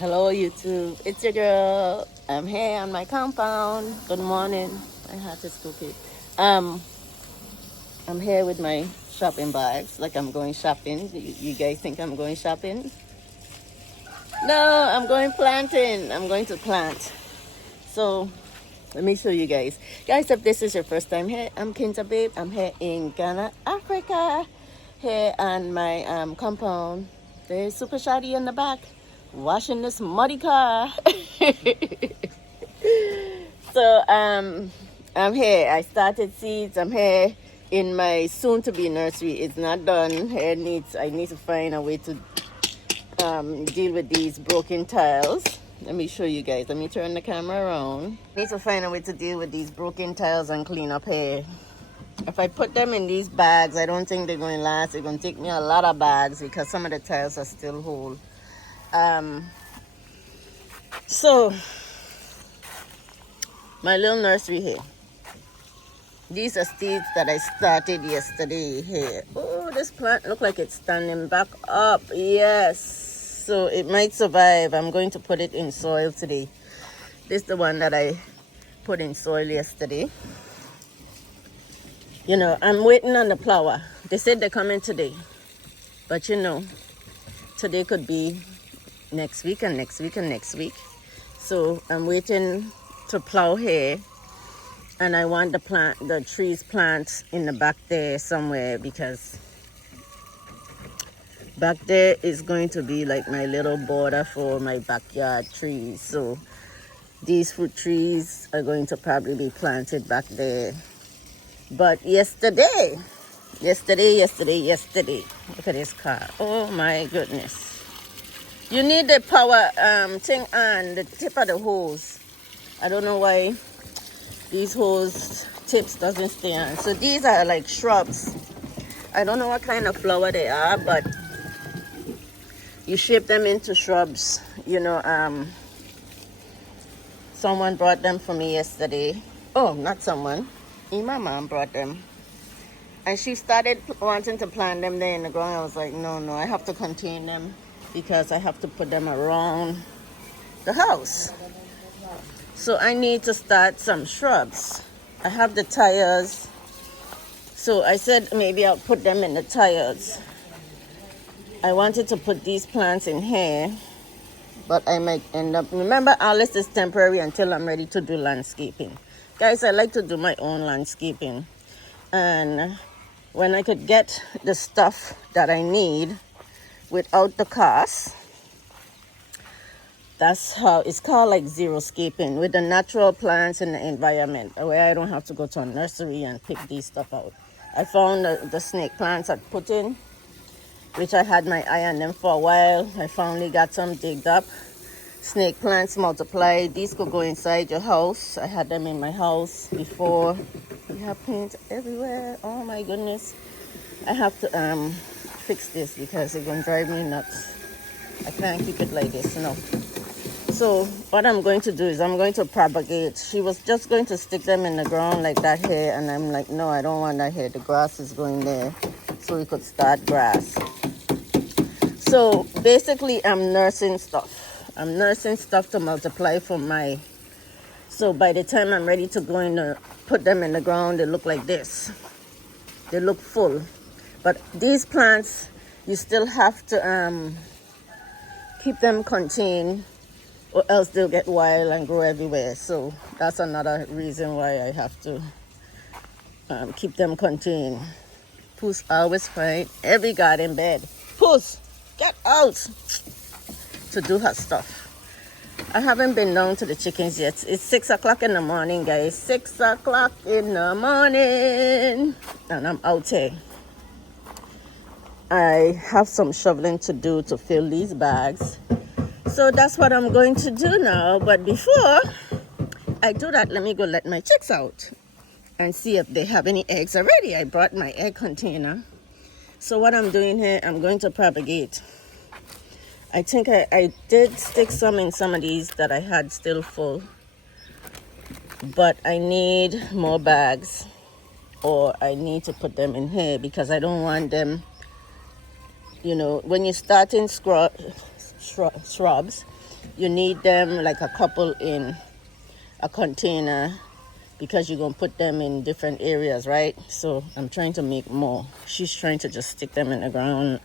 Hello YouTube, it's your girl. I'm here on my compound. Good morning. My heart is cooking. Um, I'm here with my shopping bags, like I'm going shopping. You guys think I'm going shopping? No, I'm going planting. I'm going to plant. So let me show you guys. Guys, if this is your first time here, I'm Kinza Babe. I'm here in Ghana, Africa. Here on my compound. There's Super Shady in the back, washing this muddy car. So I'm here. I started seeds. I'm here in my soon-to-be nursery. It's not done. I need to find a way to deal with these broken tiles. Let me show you guys. Let me turn the camera around. Need to find a way to deal with these broken tiles and clean up here. If I put them in these bags, I don't think they're going to last. It's going to take me a lot of bags because some of the tiles are still whole. So my little nursery here. These are seeds that I started yesterday here. Oh, this plant look like it's standing back up. Yes. So it might survive. I'm going to put it in soil today. This is the one that I put in soil yesterday. You know, I'm waiting on the flower. They said they're coming today. But you know, today could be next week and next week and next week. So I'm waiting to plow here. And I want the trees plant in the back there somewhere, because back there is going to be like my little border for my backyard trees. So these fruit trees are going to probably be planted back there. But yesterday, look at this car. Oh my goodness. You need the power thing on the tip of the hose. I don't know why these hose tips doesn't stay on. So these are like shrubs. I don't know what kind of flower they are, but you shape them into shrubs. You know, someone brought them for me yesterday. Oh, not someone. My mom brought them. And she started wanting to plant them there in the ground. I was like, no, I have to contain them because I have to put them around the house. So I need to start some shrubs. I have the tires. So I said maybe I'll put them in the tires. I wanted to put these plants in here, but I might end up... Remember, all this is temporary until I'm ready to do landscaping. Guys, I like to do my own landscaping. And when I could get the stuff that I need without the cost, that's how it's called, like zero-scaping, with the natural plants in the environment, where I don't have to go to a nursery and pick these stuff out. I found the snake plants I'd put in, which I had my eye on them for a while. I finally got some digged up. Snake plants multiply. These could go inside your house. I had them in my house before. We have paint everywhere. Oh my goodness. I have to fix this because it's going to drive me nuts. I can't keep it like this, no. So what I'm going to do is I'm going to propagate. She was just going to stick them in the ground like that here, and I'm like, no, I don't want that here. The grass is going there, so we could start grass. So basically I'm nursing stuff. I'm nursing stuff to multiply for my... So by the time I'm ready to go in and put them in the ground, they look like this. They look full. But these plants, you still have to keep them contained, or else they'll get wild and grow everywhere. So that's another reason why I have to keep them contained. Puss always find every garden bed. Puss, get out to do her stuff. I haven't been down to the chickens yet. It's 6 o'clock in the morning, guys. 6 o'clock in the morning. And I'm out here. I have some shoveling to do to fill these bags. So that's what I'm going to do now. But before I do that, let me go let my chicks out and see if they have any eggs already. I brought my egg container. So what I'm doing here, I'm going to propagate. I think I did stick some in some of these that I had still full. But I need more bags, or I need to put them in here because I don't want them... You know, when you're starting shrubs, You need them like a couple in a container because you're going to put them in different areas, right? So I'm trying to make more. She's trying to just stick them in the ground.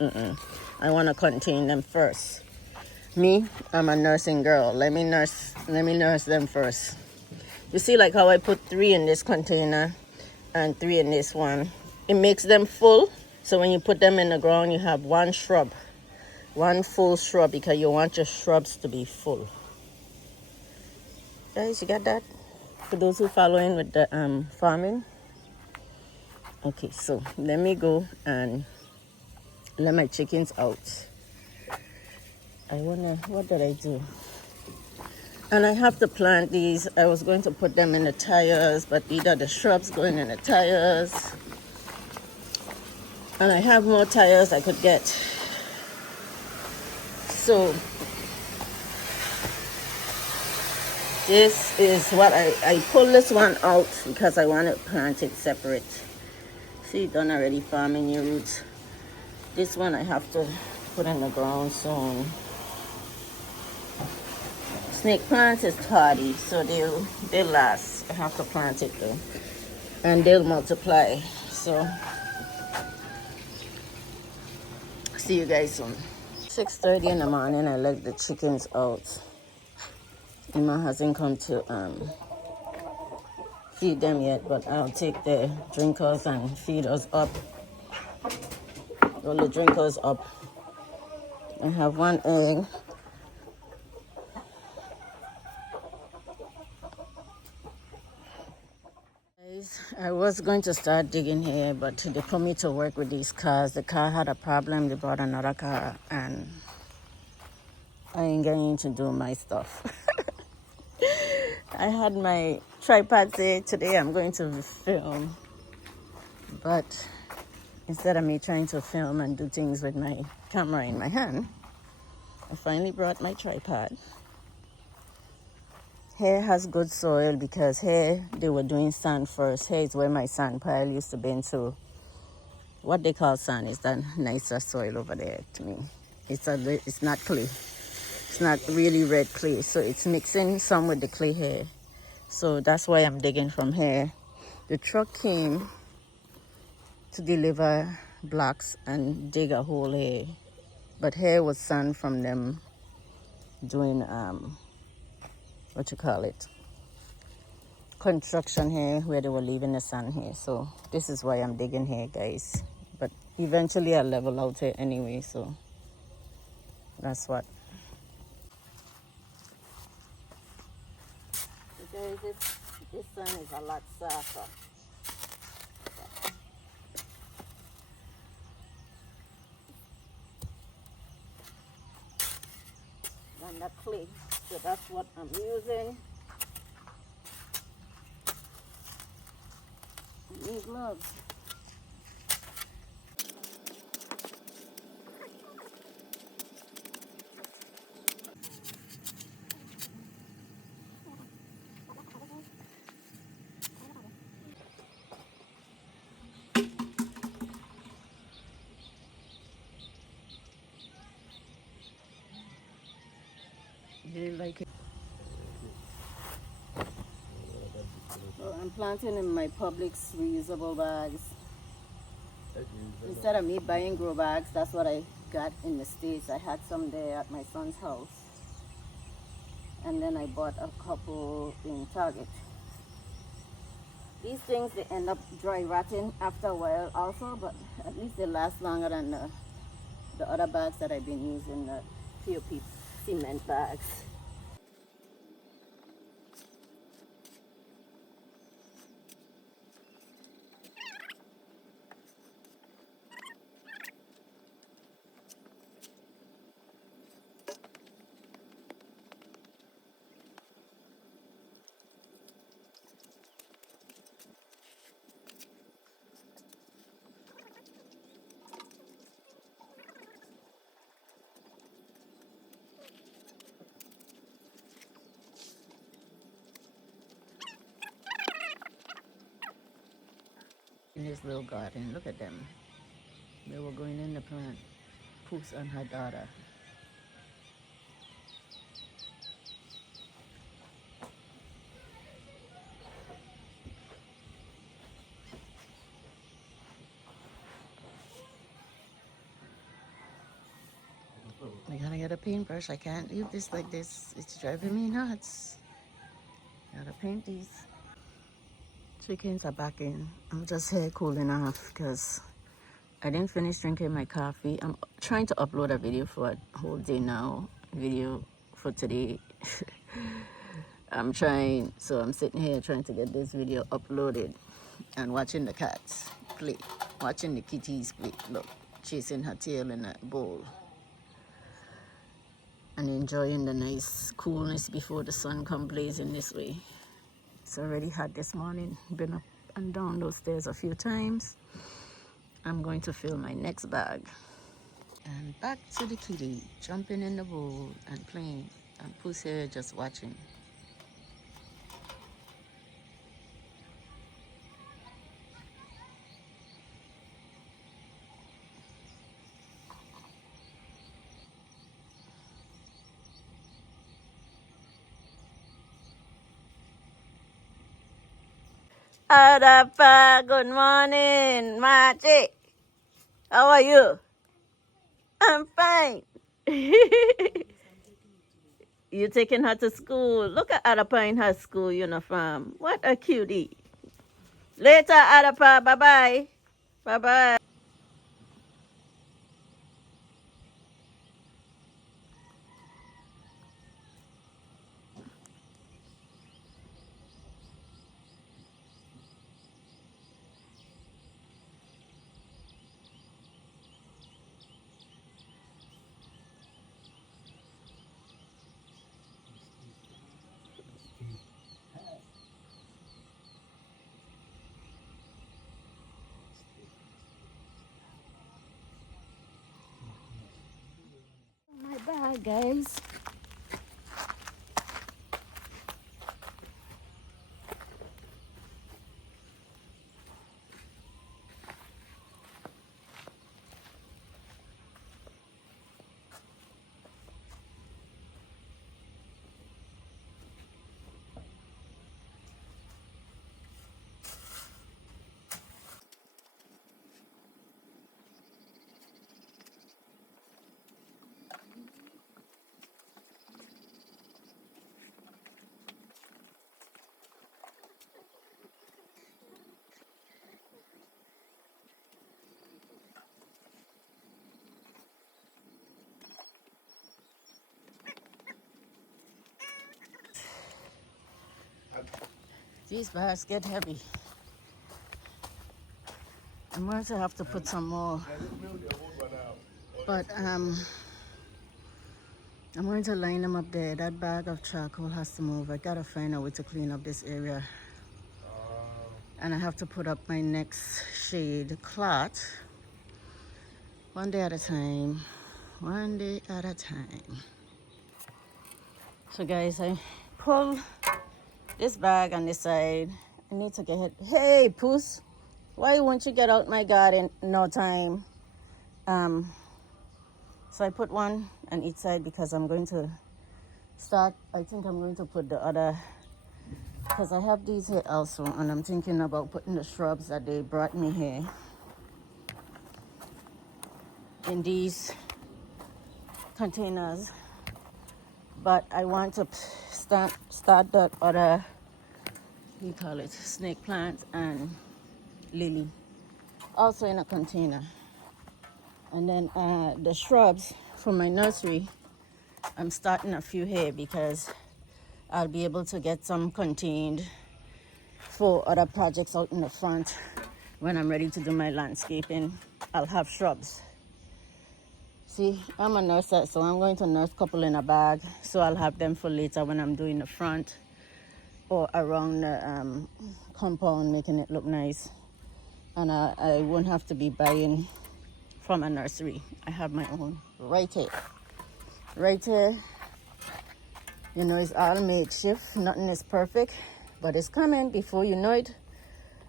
I want to contain them first. Me, I'm a nursing girl. Let me nurse them first. You see like how I put 3 in this container and 3 in this one. It makes them full. So when you put them in the ground, you have one shrub, one full shrub, because you want your shrubs to be full. Guys, you got that? For those who following with the farming. Okay, so let me go and let my chickens out. I wonder, what did I do? And I have to plant these. I was going to put them in the tires, but these are the shrubs going in the tires. And I have more tires I could get. So this is what I pulled this one out because I want to plant it separate. See, done already farming your roots. This one I have to put in the ground soon. Snake plants is hardy, so they'll last. I have to plant it though, and they'll multiply. So see you guys soon. 6:30 in the morning. I let the chickens out. Emma hasn't come to feed them yet, but I'll take the drinkers and feeders up. Roll the drinkers up. I have 1 egg. I was going to start digging here, but they put me to work with these cars. The car had a problem. They brought another car, and I ain't getting to do my stuff. I had my tripod say today I'm going to film, but instead of me trying to film and do things with my camera in my hand, I finally brought my tripod. Here has good soil because here they were doing sand first. Here is where my sand pile used to be. So what they call sand is that nicer soil over there to me. It's not clay. It's not really red clay. So it's mixing some with the clay here. So that's why I'm digging from here. The truck came to deliver blocks and dig a hole here. But here was sand from them doing what you call it, construction here, where they were leaving the sand here. So this is why I'm digging here, guys. But eventually I'll level out here anyway, so that's what. Because this sand is a lot softer than the clay. So that's what I'm using. I need gloves. They like it. So I'm planting in my Publix reusable bags. Instead of me buying grow bags, that's what I got in the States. I had some there at my son's house. And then I bought a couple in Target. These things, they end up dry rotting after a while also, but at least they last longer than the other bags that I've been using, the POP cement bags. In this little garden, look at them. They were going in the plant. Poofs and her daughter. I gotta get a paintbrush. I can't leave this like this. It's driving me nuts. Gotta paint these. Chickens are back in. I'm just here cooling off because I didn't finish drinking my coffee. I'm trying to upload a video for a whole day now. Video for today. I'm trying, so I'm sitting here trying to get this video uploaded and watching the cats play. Watching the kitties play. Look, chasing her tail in that bowl. And enjoying the nice coolness before the sun comes blazing this way. It's already hot this morning. Been up and down those stairs a few times. I'm going to fill my next bag. And back to the kitty, jumping in the bowl and playing. And Puss here just watching. Adapa, good morning, Margie. How are you? I'm fine. You taking her to school? Look at Adapa in her school uniform. What a cutie. Later, Adapa. Bye-bye. Bye-bye. My bag, guys. These bags get heavy. I'm going to have to put some more. But I'm going to line them up there. That bag of charcoal has to move. I gotta find a way to clean up this area. And I have to put up my next shade cloth. One day at a time. One day at a time. So guys, I pull this bag on this side. I need to get it. Hey, Puss, why won't you get out my garden? No time. So I put one on each side because I'm going to start. I think I'm going to put the other, because I have these here also, and I'm thinking about putting the shrubs that they brought me here in these containers. But I want to start that other, we call it snake plant and lily, also in a container. And then the shrubs from my nursery, I'm starting a few here because I'll be able to get some contained for other projects out in the front. When I'm ready to do my landscaping, I'll have shrubs. See, I'm a nurser, so I'm going to nurse a couple in a bag, so I'll have them for later when I'm doing the front or around the compound, making it look nice. And I won't have to be buying from a nursery. I have my own right here. Right here, you know, it's all makeshift. Nothing is perfect, but it's coming. Before you know it,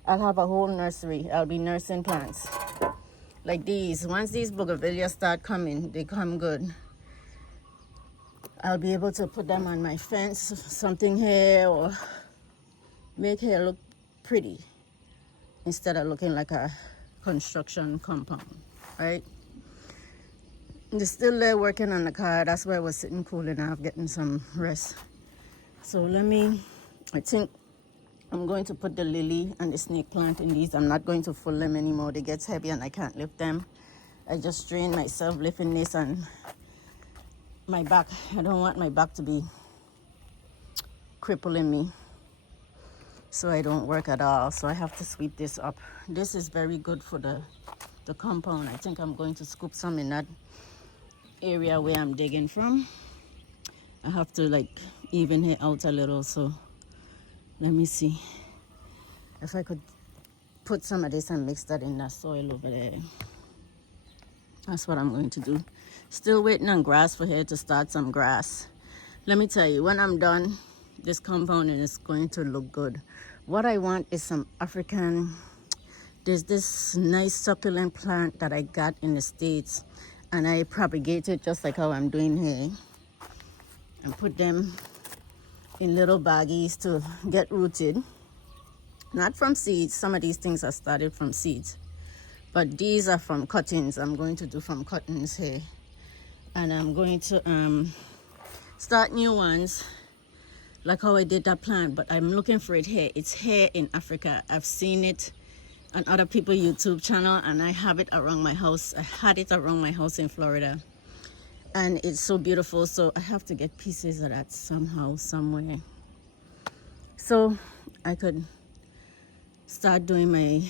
I'll have a whole nursery. I'll be nursing plants like these. Once these bougainvilleas start coming, they come good. I'll be able to put them on my fence, something here, or make here look pretty instead of looking like a construction compound, right? They're still there working on the car. That's why I was sitting cooling off, getting some rest. So I think I'm going to put the lily and the snake plant in these. I'm not going to full them anymore. They get heavy and I can't lift them. I just strain myself lifting this and my back. I don't want my back to be crippling me, so I don't work at all. So I have to sweep this up. This is very good for the compound. I think I'm going to scoop some in that area where I'm digging from. I have to like even it out a little. So let me see if I could put some of this and mix that in that soil over there. That's what I'm going to do. Still waiting on grass for here to start some grass. Let me tell you, when I'm done, this compound is going to look good. What I want is some African, there's this nice succulent plant that I got in the States, and I propagate it just like how I'm doing here, and put them in little baggies to get rooted. Not from seeds. Some of these things are started from seeds, but these are from cuttings. I'm going to do from cuttings here, and I'm going to start new ones like how I did that plant, but I'm looking for it here. It's here in Africa. I've seen it on other people's YouTube channel, and I have it around my house. I had it around my house in Florida, and it's so beautiful. So I have to get pieces of that somehow, somewhere, so I could start doing my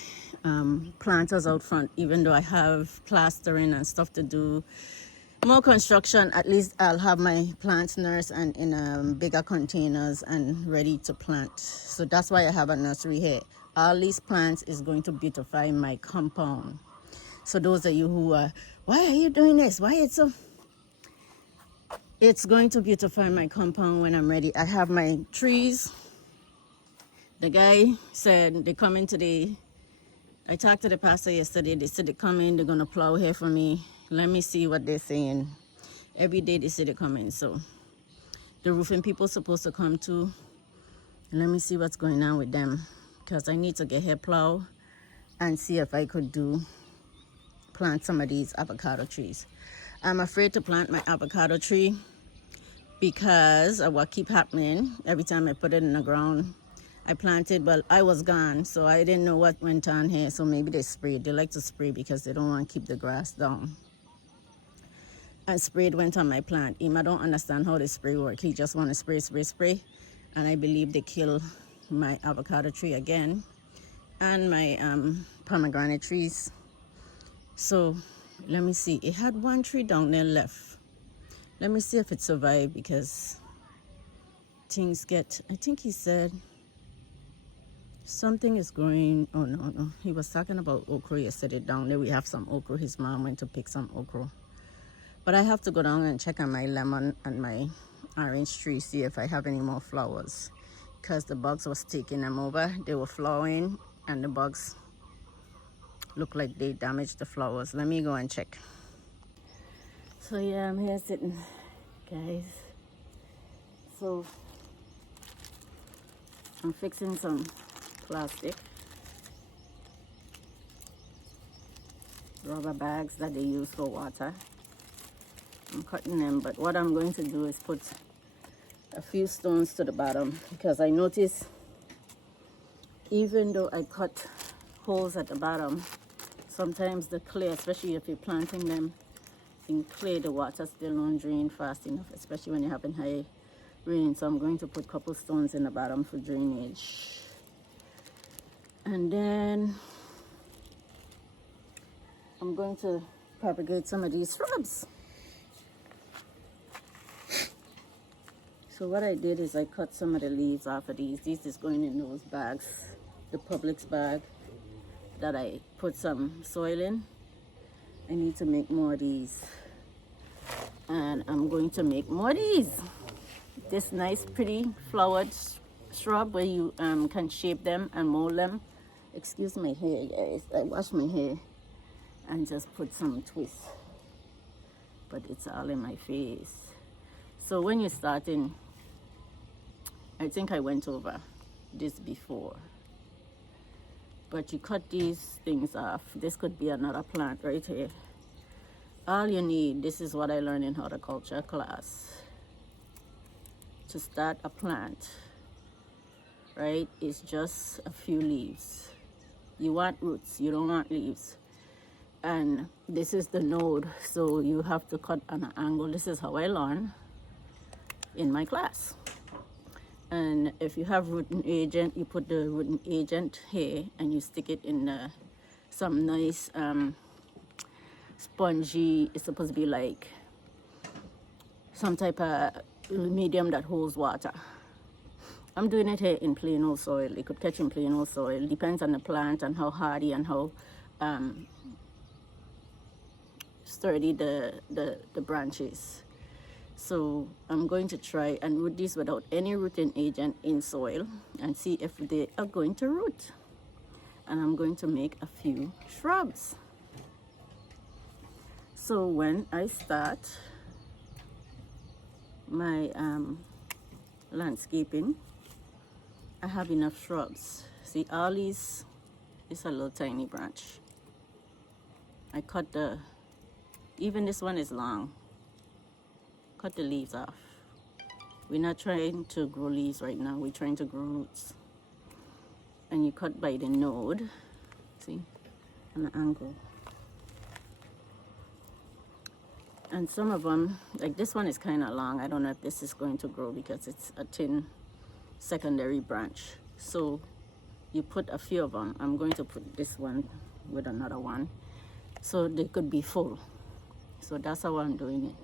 planters out front. Even though I have plastering and stuff to do, more construction, at least I'll have my plants nursed and in bigger containers and ready to plant. So that's why I have a nursery here. All these plants is going to beautify my compound. So those of you who are, why are you doing this? Why it's so? It's going to beautify my compound when I'm ready. I have my trees. The guy said they're coming today. I talked to the pastor yesterday. They said they're coming. They're going to plow here for me. Let me see what they're saying. Every day they say they're coming. So the roofing people supposed to come too. Let me see what's going on with them, because I need to get here plow and see if I could plant some of these avocado trees. I'm afraid to plant my avocado tree because of what keep happening. Every time I put it in the ground, I planted, but I was gone, so I didn't know what went on here. So maybe they sprayed. They like to spray because they don't want to keep the grass down. And sprayed went on my plant. I don't understand how the spray work. He just want to spray. And I believe they kill my avocado tree again and my pomegranate trees. So let me see. It had one tree down there left. Let me see if it survived, because things get, I think he said something is growing. Oh no. He was talking about okra yesterday. Down there we have some okra. His mom went to pick some okra. But I have to go down and check on my lemon and my orange tree, see if I have any more flowers, because the bugs was taking them over. They were flowering and the bugs look like they damaged the flowers. Let me go and check. So yeah, I'm here sitting, guys. So I'm fixing some plastic rubber bags that they use for water. I'm cutting them, but what I'm going to do is put a few stones to the bottom, because I notice even though I cut holes at the bottom, sometimes the clay, especially if you're planting them in clay, the water still don't drain fast enough, especially when you're having high rain. So I'm going to put a couple stones in the bottom for drainage. And then I'm going to propagate some of these shrubs. So what I did is I cut some of the leaves off of these. These is going in those bags, the Publix bag that I put some soil in. I need to make more of these. And I'm going to make more of these. This nice pretty flowered shrub where you can shape them and mold them. Excuse my hair, guys. I wash my hair and just put some twist. But it's all in my face. So when you're starting, I think I went over this before, but you cut these things off. This could be another plant right here. all you need, this is what I learned in horticulture class, to start a plant, right, is just a few leaves. You want roots, you don't want leaves. And this is the node, so you have to cut on an angle. This is how I learn in my class. And if you have rooting agent, you put the rooting agent here and you stick it in some nice spongy, it's supposed to be like some type of medium that holds water. I'm doing it here in plain old soil. It could catch in plain old soil. Depends on the plant and how hardy and how sturdy the branch is. So I'm going to try and root these without any rooting agent in soil and see if they are going to root. And I'm going to make a few shrubs. So when I start my landscaping, I have enough shrubs. See, all these is a little tiny branch. I cut even this one is long. Cut the leaves off. We're not trying to grow leaves right now. We're trying to grow roots. And you cut by the node, see, on an angle. And some of them, like this one is kind of long. I don't know if this is going to grow because it's a thin secondary branch. So you put a few of them. I'm going to put this one with another one so they could be full. So that's how I'm doing it.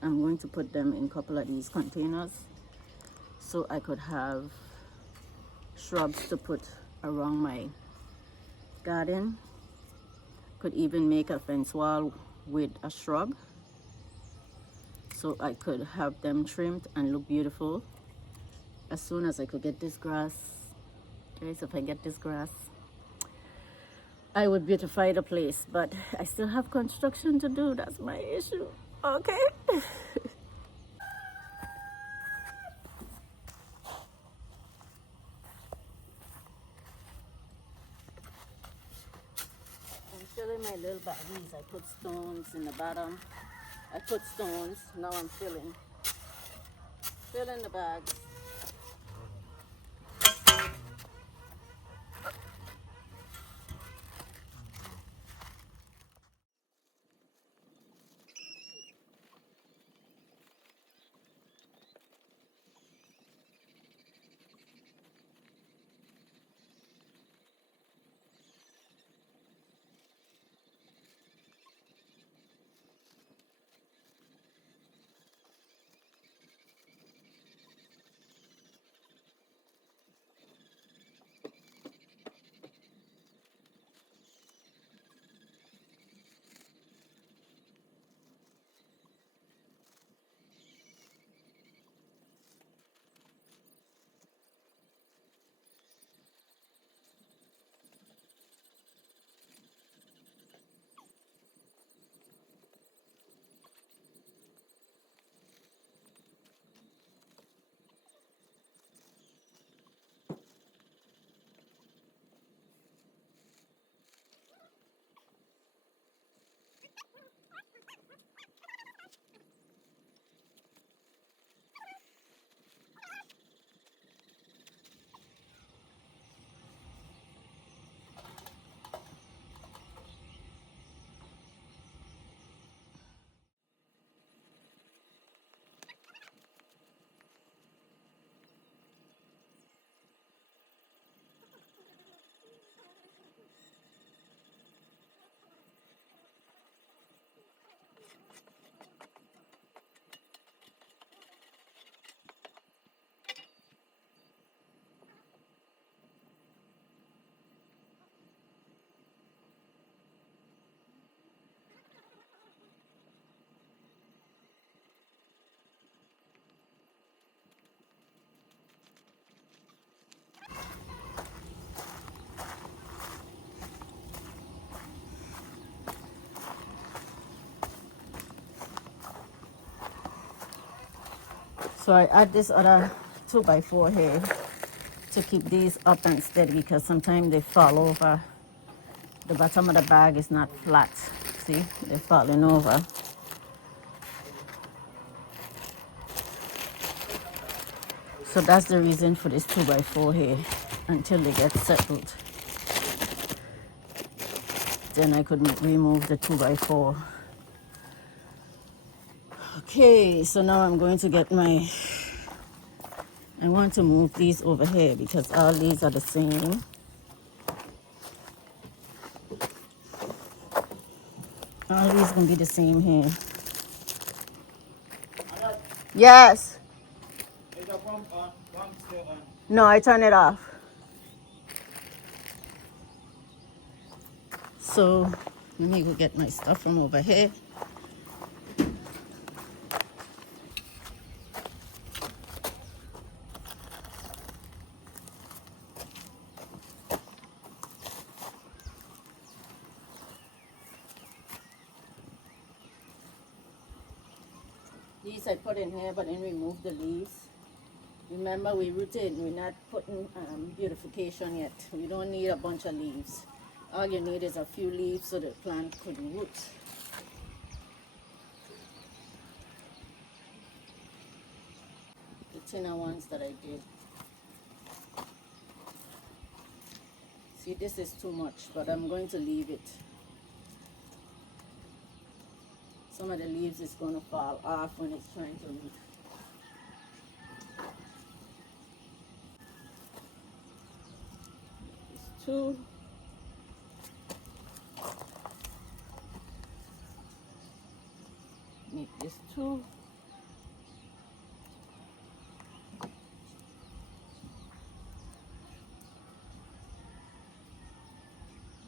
I'm going to put them in a couple of these containers so I could have shrubs to put around my garden. Could even make a fence wall with a shrub so I could have them trimmed and look beautiful. As soon as I could get this grass, guys, if I get this grass, I would beautify the place, but I still have construction to do. That's my issue. Okay. I'm filling my little baggies. I put stones in the bottom. I put stones. Now I'm filling the bags. So I add this other 2x4 here to keep these up and steady because sometimes they fall over. The bottom of the bag is not flat. See, they're falling over. So that's the reason for this 2x4 here, until they get settled. Then I could remove the 2x4. Okay, so now I'm going to get my, I want to move these over here because all these are the same. All these gonna be the same here. Yes. No, I turn it off. So let me go get my stuff from over here. These I put in here, but then remove the leaves. Remember, we rooted. We're not putting beautification yet. We don't need a bunch of leaves. All you need is a few leaves so the plant could root. The thinner ones that I did. See, this is too much, but I'm going to leave it. Some of the leaves is going to fall off when it's trying to root. It's two. Make this two.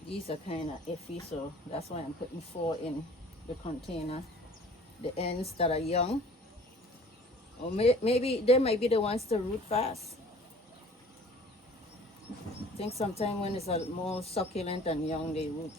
These are kind of iffy, so that's why I'm putting 4 in the container. The ends that are young, or maybe they might be the ones to root fast. I think sometimes when it's a more succulent and young, they root.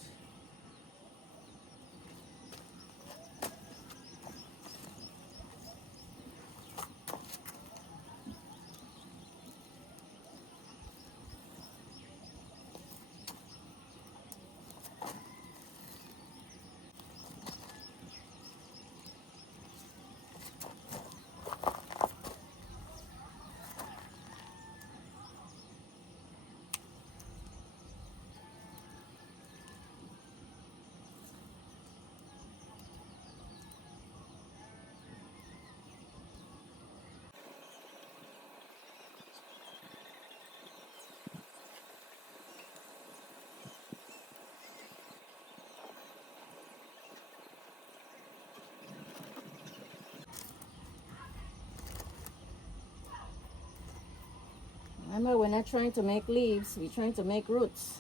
Remember, we're not trying to make leaves, we're trying to make roots.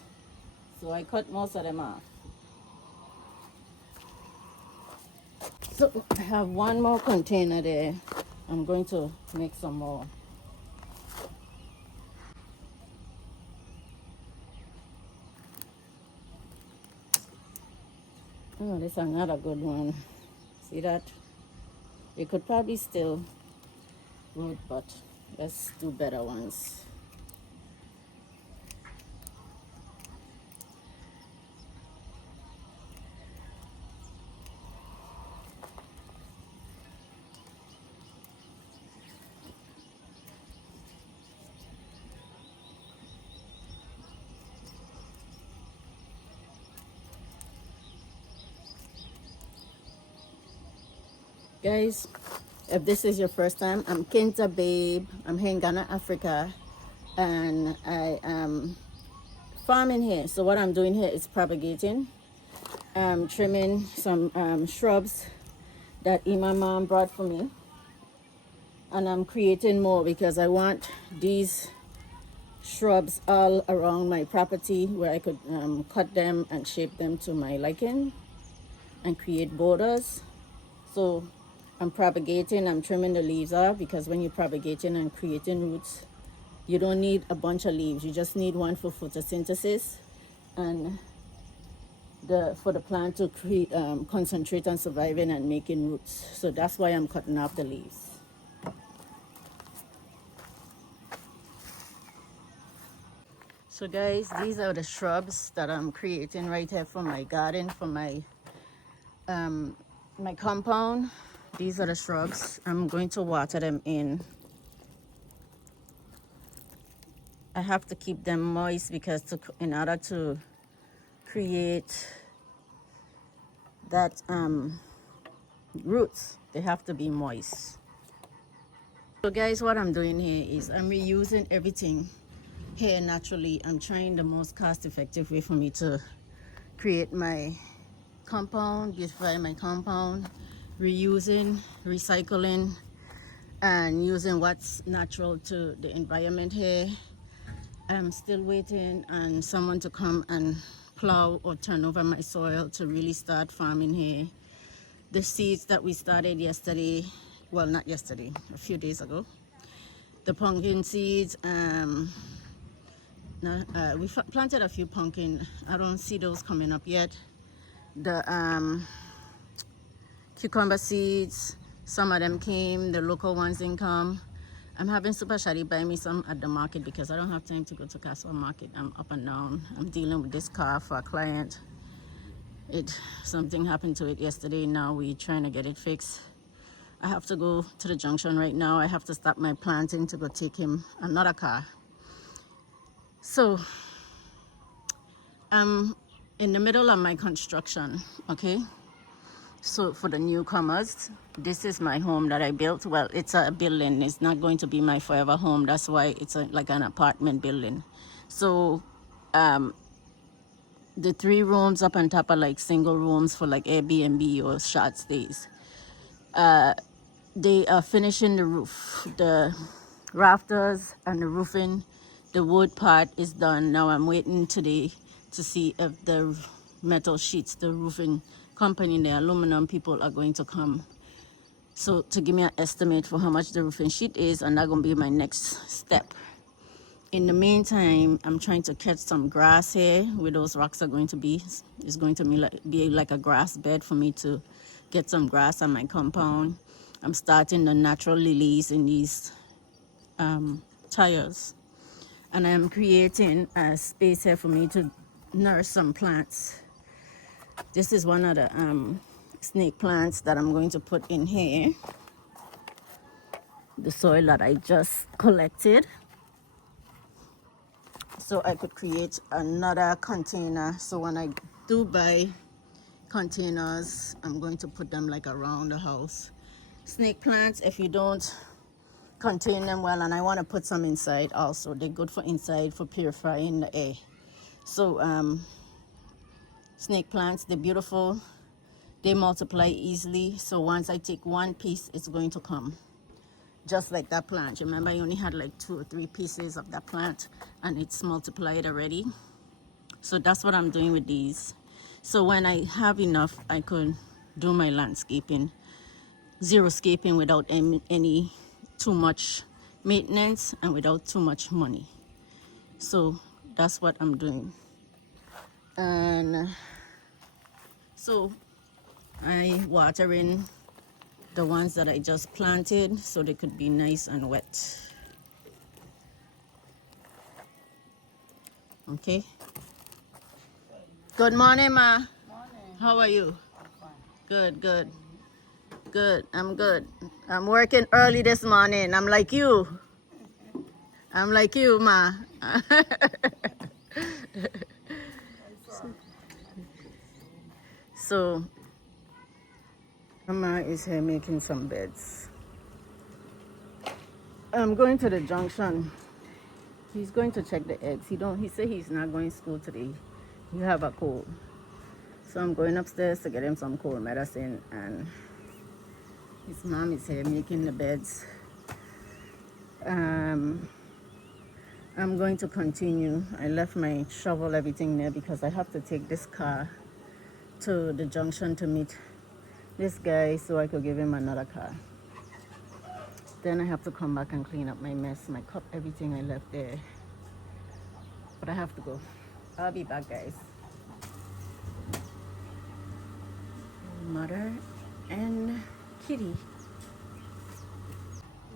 So I cut most of them off. So I have one more container there. I'm going to make some more. Oh, this is another good one. See that? We could probably still root, but let's do better ones. Guys, if this is your first time, I'm Kinza Babe. I'm here in Ghana, Africa, and I am farming here. So what I'm doing here is propagating. I'm trimming some shrubs that my mom brought for me, and I'm creating more because I want these shrubs all around my property where I could cut them and shape them to my liking and create borders. So I'm propagating, I'm trimming the leaves off because when you're propagating and creating roots, you don't need a bunch of leaves. You just need one for photosynthesis and for the plant to concentrate on surviving and making roots. So that's why I'm cutting off the leaves. So guys, these are the shrubs that I'm creating right here for my garden, for my my compound. These are the shrubs. I'm going to water them in. I have to keep them moist because in order to create that roots, they have to be moist. So guys, what I'm doing here is I'm reusing everything here naturally. I'm trying the most cost-effective way for me to create my compound, beautify my compound, reusing, recycling, and using what's natural to the environment here. I'm still waiting on someone to come and plow or turn over my soil to really start farming here. The seeds that we started yesterday, well, not yesterday, a few days ago, the pumpkin seeds, we planted a few pumpkin. I don't see those coming up yet. The cucumber seeds, some of them came, the local ones didn't come. I'm having Super Shady buy me some at the market because I don't have time to go to Castle Market. I'm up and down. I'm dealing with this car for a client. Something happened to it yesterday. Now we're trying to get it fixed. I have to go to the junction right now. I have to stop my planting to go take him another car. So I'm in the middle of my construction, okay? So for the newcomers, this is my home that I built. Well, it's a building. It's not going to be my forever home. That's why it's like an apartment building. So the 3 rooms up on top are like single rooms for like Airbnb or short stays. They are finishing the roof, the rafters and the roofing. The wood part is done. Now I'm waiting today to see if the metal sheets, the roofing company, the aluminum people are going to come. So to give me an estimate for how much the roofing sheet is, and that's going to be my next step. In the meantime, I'm trying to catch some grass here where those rocks are going to be. It's going to be like a grass bed for me to get some grass on my compound. I'm starting the natural lilies in these tires. And I'm creating a space here for me to nurse some plants. This is one of the snake plants that I'm going to put in here. The soil that I just collected. So I could create another container. So when I do buy containers, I'm going to put them like around the house. Snake plants, if you don't contain them well, and I want to put some inside also, they're good for inside for purifying the air. So snake plants, they're beautiful, they multiply easily. So once I take one piece, it's going to come just like that plant. Remember, I only had like 2 or 3 pieces of that plant and it's multiplied already. So that's what I'm doing with these. So when I have enough, I could do my landscaping, zero-scaping, without any too much maintenance and without too much money. So that's what I'm doing. And so I watering the ones that I just planted so they could be nice and wet. Okay. Good morning, Ma. Morning. How are you? Fine. Good, good. Good. I'm good. I'm working early this morning. I'm like you. I'm like you, Ma. So, Mama is here making some beds. I'm going to the junction. He's going to check the eggs. He said he's not going to school today. He have a cold. So I'm going upstairs to get him some cold medicine, and his mom is here making the beds. I'm going to continue. I left my shovel, everything there, because I have to take this car to the junction to meet this guy so I could give him another car. Then I have to come back and clean up my mess, my cup, everything I left there. But I have to go. I'll be back, guys. Mother and kitty.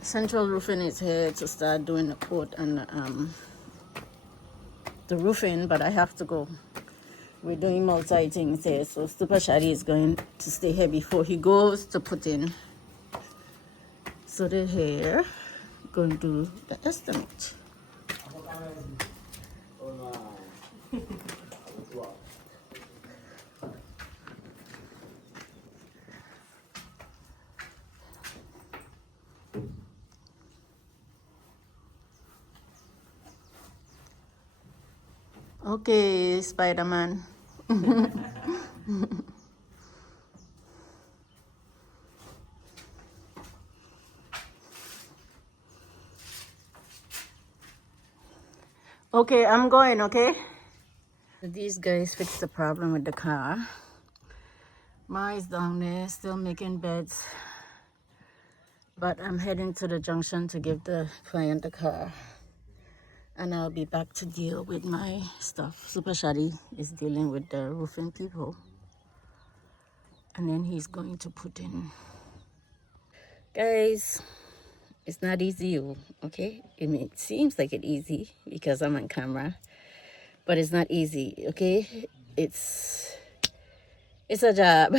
Central Roofing is here to start doing the coat and the roofing, but I have to go. We're doing multi things here. So Super Shady is going to stay here before he goes to put in. So they're here going to do the estimate. Okay, Spider-Man. Okay, I'm going, okay? These guys fixed the problem with the car. Ma is down there still making beds. But I'm heading to the junction to give the client the car. And I'll be back to deal with my stuff. Super Shady is dealing with the roofing people. And then he's going to put in. Guys, it's not easy, okay? I mean, it seems like it's easy because I'm on camera. But it's not easy, okay? It's a job.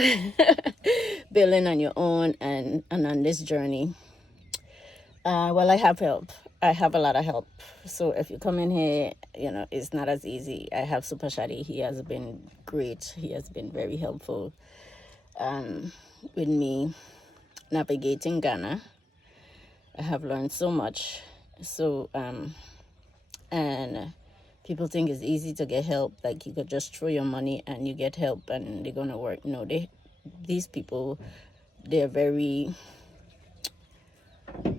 Building on your own and on this journey. Well, I have help. I have a lot of help. So if you come in here, you know, it's not as easy. I have Super Shady. He has been great. He has been very helpful with me navigating Ghana. I have learned so much. So, and people think it's easy to get help. Like you could just throw your money and you get help and they're going to work. No, these people, they're very...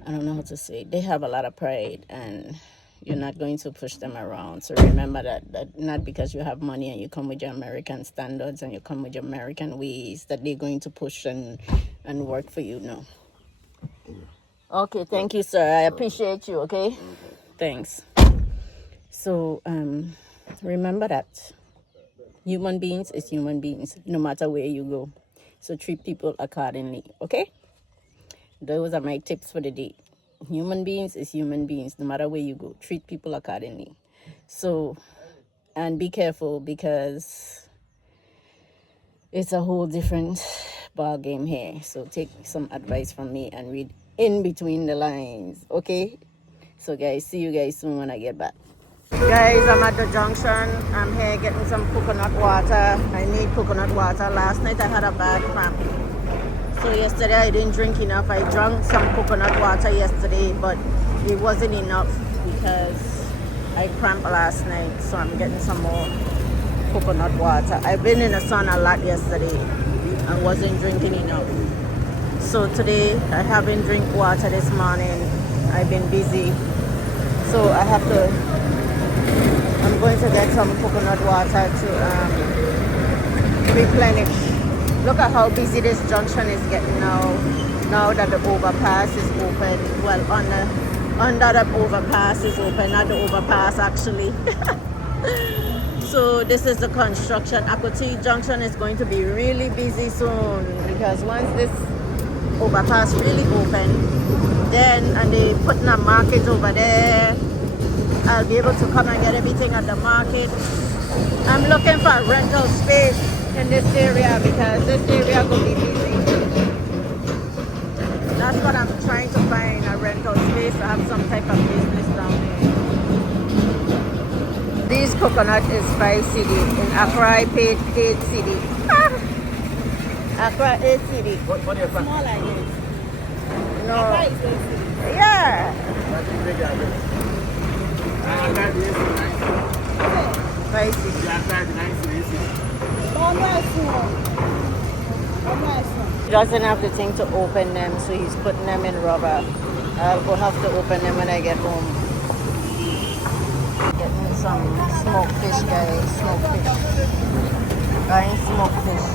I don't know how to say. They have a lot of pride and you're not going to push them around. So remember that not because you have money and you come with your American standards and you come with your American ways that they're going to push and work for you. No. Okay, thank you, sir. I appreciate you, okay? Thanks. So remember that human beings is human beings no matter where you go. So treat people accordingly, okay? Those are my tips for the day. Human beings is human beings, no matter where you go. Treat people accordingly. So, and be careful because it's a whole different ball game here. So take some advice from me and read in between the lines, okay? So guys, see you guys soon when I get back. Guys, I'm at the junction. I'm here getting some coconut water. I need coconut water. Last night I had a bad cramp. So yesterday I didn't drink enough. I drank some coconut water yesterday, but it wasn't enough because I cramped last night. So I'm getting some more coconut water. I've been in the sun a lot yesterday and wasn't drinking enough. So today I haven't drink water this morning. I've been busy. So I'm going to get some coconut water to replenish. Look at how busy this junction is getting now that the overpass is open. Well, under the overpass is open, not the overpass actually. So this is the construction. Akoti Junction is going to be really busy soon because once this overpass really open, then and they putting a market over there, I'll be able to come and get everything at the market. I'm looking for a rental space in this area because this area will be busy. That's what I'm trying to find, a rental space to have some type of business down there. This coconut is 5 cedi. In Accra I paid 8 cedi. Accra 8 cedi. What are you from? Small like this. No. Accra is 8 cedi. Yeah. 5 cedi. He doesn't have the thing to open them, so he's putting them in rubber. I'll go have to open them when I get home. Getting some smoked fish, guys. Smoked fish. Buying smoked fish.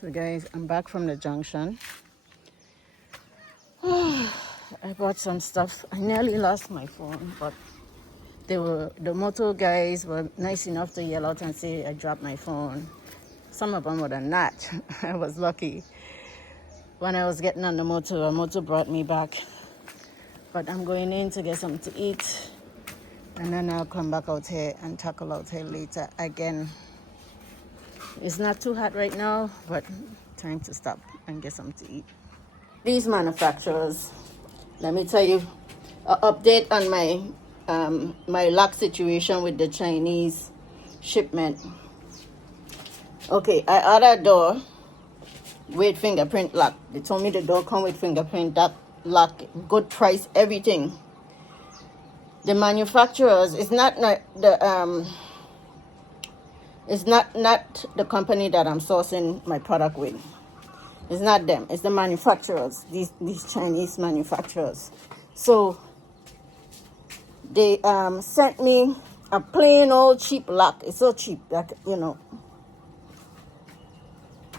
So guys, I'm back from the junction. I bought some stuff. I nearly lost my phone, but the motor guys were nice enough to yell out and say I dropped my phone. Some of them would have not. I was lucky. When I was getting on the motor, a motor brought me back. But I'm going in to get something to eat And then I'll come back out here and tackle out here later again. It's not too hot right now, but time to stop and get something to eat. These manufacturers, let me tell you, an update on my lock situation with the Chinese shipment. Okay, I ordered a door with fingerprint lock. They told me the door come with fingerprint lock, good price, everything. The manufacturers, it's not the it's not the company that I'm sourcing my product with. It's not them. It's the manufacturers. These Chinese manufacturers. So they sent me a plain old cheap lock. It's so cheap, like, you know,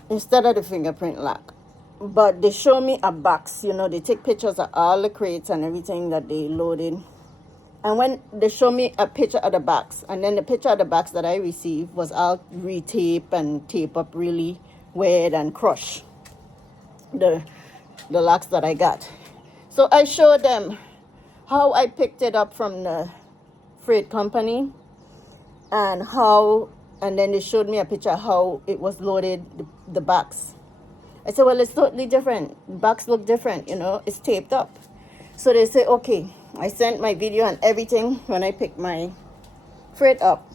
instead of the fingerprint lock. But they show me a box. You know, they take pictures of all the crates and everything that they loaded. And when they show me a picture of the box, and then the picture of the box that I received was all re-tape and tape up really weird and crush the locks that I got. So I showed them how I picked it up from the freight company and then they showed me a picture of how it was loaded, the box. I said, well, it's totally different. The box look different, you know, it's taped up. So they say, okay. I sent my video and everything when I picked my freight up.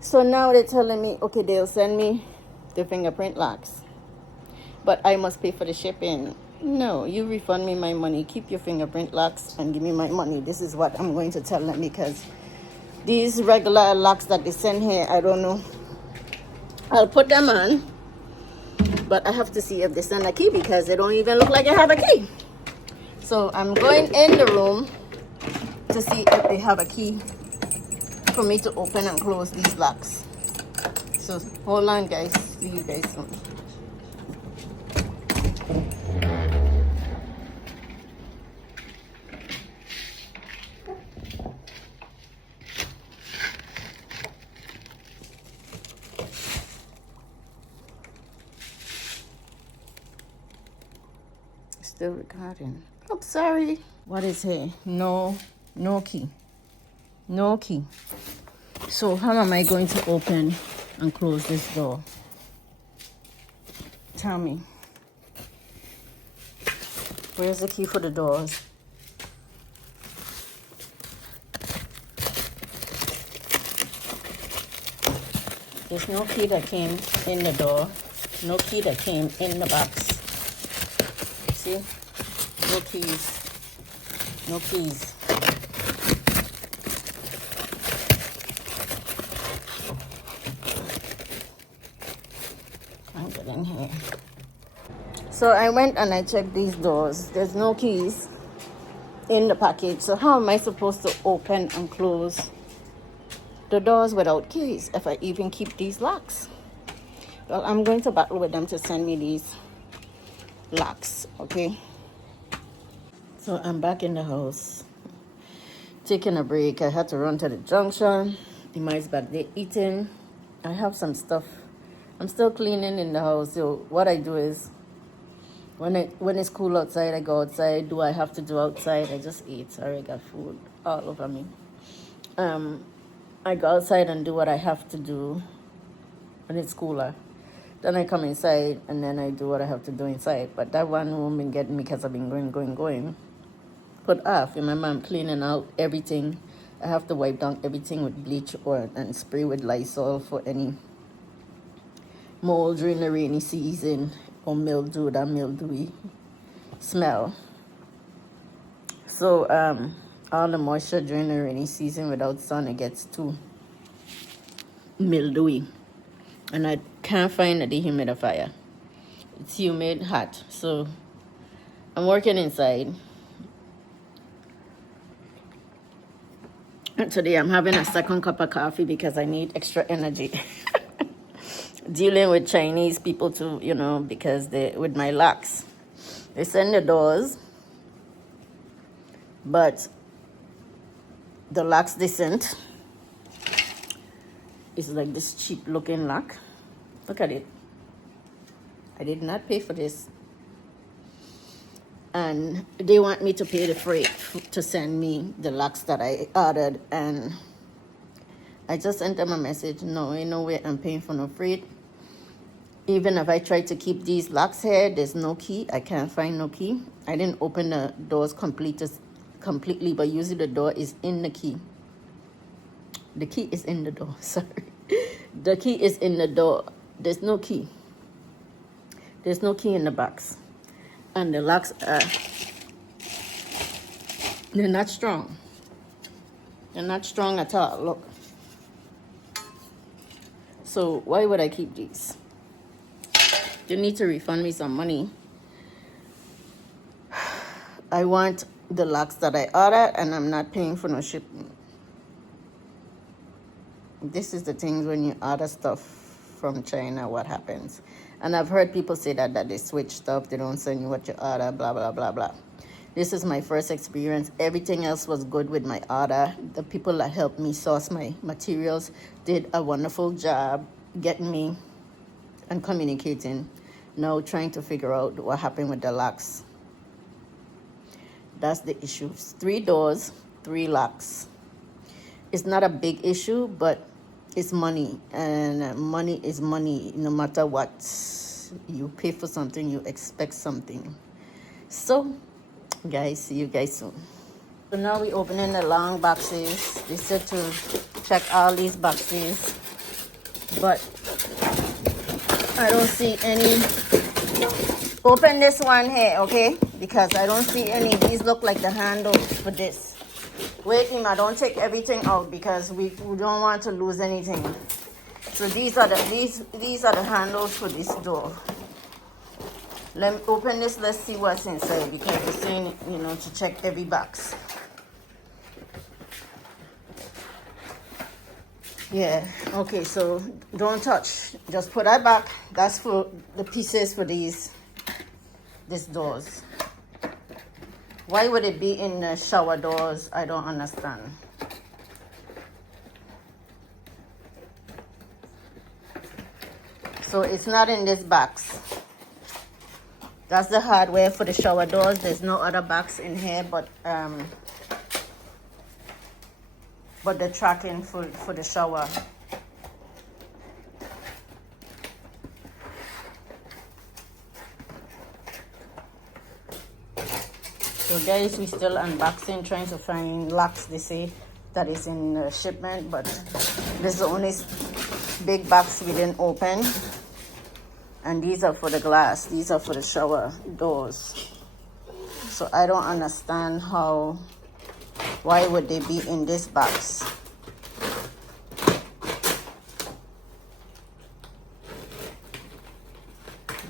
So now they're telling me, okay, they'll send me the fingerprint locks, but I must pay for the shipping. No, you refund me my money, keep your fingerprint locks and give me my money. This is what I'm going to tell them, because these regular locks that they send here, I don't know. I'll put them on, but I have to see if they send a key, because they don't even look like I have a key. So I'm going in the room to see if they have a key for me to open and close these locks. So hold on, guys. See you guys soon. Still recording. I'm sorry. What is here? No key. No key. So how am I going to open and close this door? Tell me. Where's the key for the doors? There's no key that came in the door. No key that came in the box. See? No keys. No keys. I'll get in here. So I went and I checked these doors. There's no keys in the package. So how am I supposed to open and close the doors without keys if I even keep these locks? Well, I'm going to battle with them to send me these locks, okay? So I'm back in the house, taking a break. I had to run to the junction. Imai's back there eating. I have some stuff. I'm still cleaning in the house. So what I do is, when it's cool outside, I go outside. Do I have to do outside? I just eat. Sorry, I got food all over me. I go outside and do what I have to do when it's cooler. Then I come inside and then I do what I have to do inside. But that one won't been getting me because I've been going. Put off. Remember, I'm cleaning out everything. I have to wipe down everything with bleach and spray with Lysol for any mold during the rainy season or mildew, that mildewy smell. So all the moisture during the rainy season without sun, it gets too mildewy. And I can't find a dehumidifier. It's humid, hot. So I'm working inside. And today I'm having a second cup of coffee because I need extra energy. Dealing with Chinese people too, you know, because with my locks. They send the doors, but the locks they sent is like this cheap looking lock. Look at it. I did not pay for this. and they want me to pay the freight to send me the locks that I ordered. And I just sent them a message, no, ain't no way I'm paying for no freight. Even if I try to keep these locks here, there's no key. I can't find no key. I didn't open the doors completely, but usually the door is in the key. The key is in the door, sorry. The key is in the door. There's no key. There's no key in the box. And the locks are, they're not strong. They're not strong at all, look. So why would I keep these? You need to refund me some money. I want the locks that I ordered, and I'm not paying for no shipping. This is the things when you order stuff from China, what happens. And I've heard people say that they switch stuff, they don't send you what you order, blah, blah, blah, blah. This is my first experience. Everything else was good with my order. The people that helped me source my materials did a wonderful job getting me and communicating. Now trying to figure out what happened with the locks. That's the issue. 3 doors, 3 locks. It's not a big issue, but it's money, and money is money. No matter what, you pay for something, you expect something. So, guys, see you guys soon. So now we opening the long boxes. They said to check all these boxes, but I don't see any. Open this one here, okay? Because I don't see any. These look like the handles for this. Wait, Ima, don't take everything out because we don't want to lose anything. So these are the handles for this door. Let me open this. Let's see what's inside because they're saying, you know, to check every box. Yeah. Okay. So don't touch. Just put that back. That's for the pieces for these doors. Why would it be in the shower doors? I don't understand. So it's not in this box. That's the hardware for the shower doors. There's no other box in here but the tracking for the shower. So guys, we still unboxing, trying to find locks. They say that is in the shipment, but this is the only big box we didn't open. And these are for the glass. These are for the shower doors. So I don't understand why would they be in this box?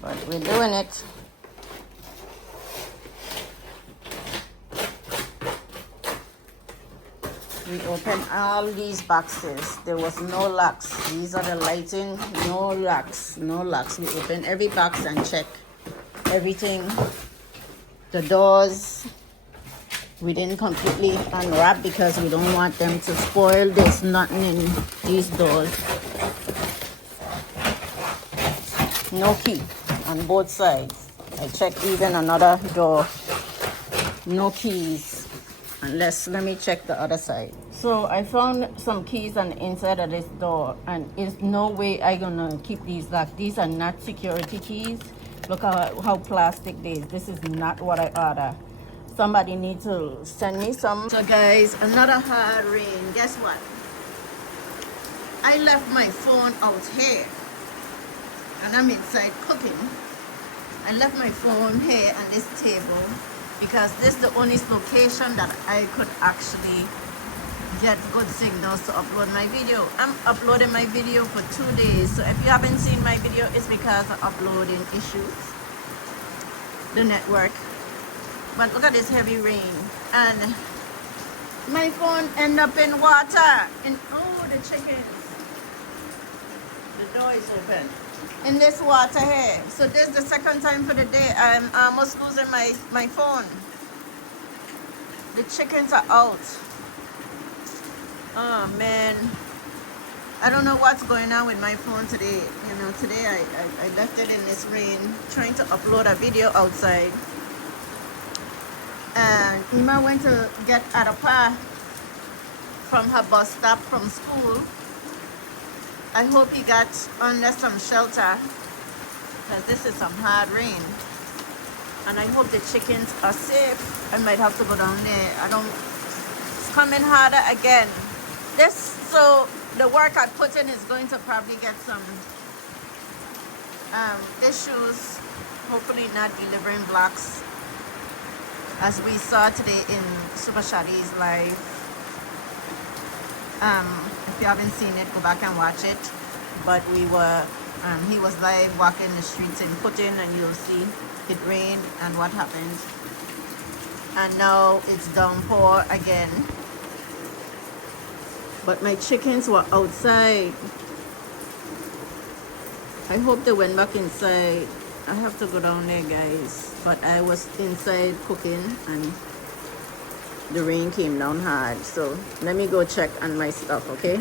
But we're doing it. We opened all these boxes. There was no locks. These are the lighting. No locks. No locks. We opened every box and check everything. The doors, we didn't completely unwrap because we don't want them to spoil. There's nothing in these doors. No key on both sides. I checked even another door. No keys. Unless, let me check the other side. So I found some keys on the inside of this door, and there's no way I'm gonna keep these locked. These are not security keys. Look how plastic this is. This is not what I ordered. Somebody needs to send me some. So guys, another hard rain. Guess what? I left my phone out here, and I'm inside cooking. I left my phone here on this table, because this is the only location that I could actually get good signals to upload my video. I'm uploading my video for 2 days, so if you haven't seen my video, it's because of uploading issues, the network. But look at this heavy rain, and my phone ended up in water. And oh, the chickens. The door is open. In this water here. So this is the second time for the day. I'm almost losing my phone. The chickens are out. Oh man, I don't know what's going on with my phone today. You know, today I left it in this rain trying to upload a video outside. Ima went to get Adapa from her bus stop from school. I hope he got under some shelter because this is some hard rain. And I hope the chickens are safe. I might have to go down there. It's coming harder again. So the work I put in is going to probably get some issues. Hopefully not delivering blocks. As we saw today in Super Shadi's live. If you haven't seen it, go back and watch it. But we were, he was live walking the streets in Putin, and you'll see it rained and what happened. And now it's downpour again. But my chickens were outside. I hope they went back inside. I have to go down there, guys. But I was inside cooking and the rain came down hard. So let me go check on my stuff, okay?